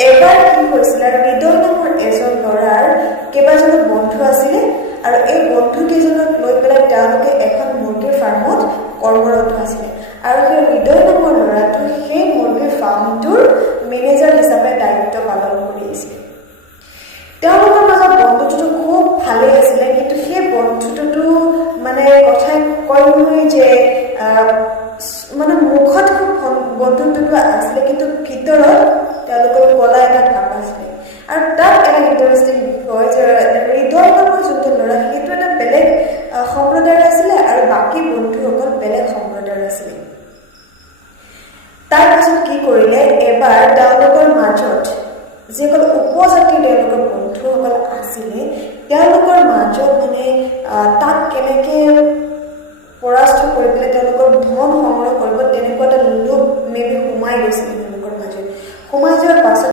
এবাৰ কি হৈছিল হৃদয় নামৰ এজন ল'ৰাৰ কেইবাজনো বন্ধু আছিলে আৰু এই বন্ধু কেইজনক লৈ পেলাই তেওঁলোকে এখন মুৰ্গীৰ ফাৰ্মত কৰ্মৰত আছিলে আৰু সেই হৃদয় নামৰ ল'ৰাটো সেই মুৰ্গীৰ ফাৰ্মটোৰ মেনেজাৰ হিচাপে দায়িত্ব পালন কৰি আছিল তেওঁলোকৰ মাজত বন্ধুত্বটো খুব ভালেই আছিলে কিন্তু সেই বন্ধুত্বটো মানে কথাই কয় নহয় যে মানে মুখত খুব বন্ধুত্বটো আছিলে কিন্তু ভিতৰত তেওঁলোকৰ কলা এটা ভাৱ আছিলে আৰু তাত এটা ইণ্টাৰেষ্টিং বিষয় যে হৃদয় নামৰ যোনটো ল'ৰা সেইটো এটা বেলেগ সম্প্ৰদায়ৰ আছিলে আৰু বাকী বন্ধুসকল বেলেগ সম্প্ৰদায়ৰ আছিলে তাৰপিছত কি কৰিলে এবাৰ তেওঁলোকৰ মাজত যিসকল উপজাতিৰ তেওঁলোকৰ বন্ধুসকল আছিলে তেওঁলোকৰ মাজত মানে তাক কেনেকে পৰাস্ত কৰি পেলাই তেওঁলোকৰ ধন সংগ্ৰহ কৰিব তেনেকুৱা এটা লোভ মেবি সোমাই গৈছিলে তেওঁলোকৰ মাজত সোমাই যোৱাৰ পাছত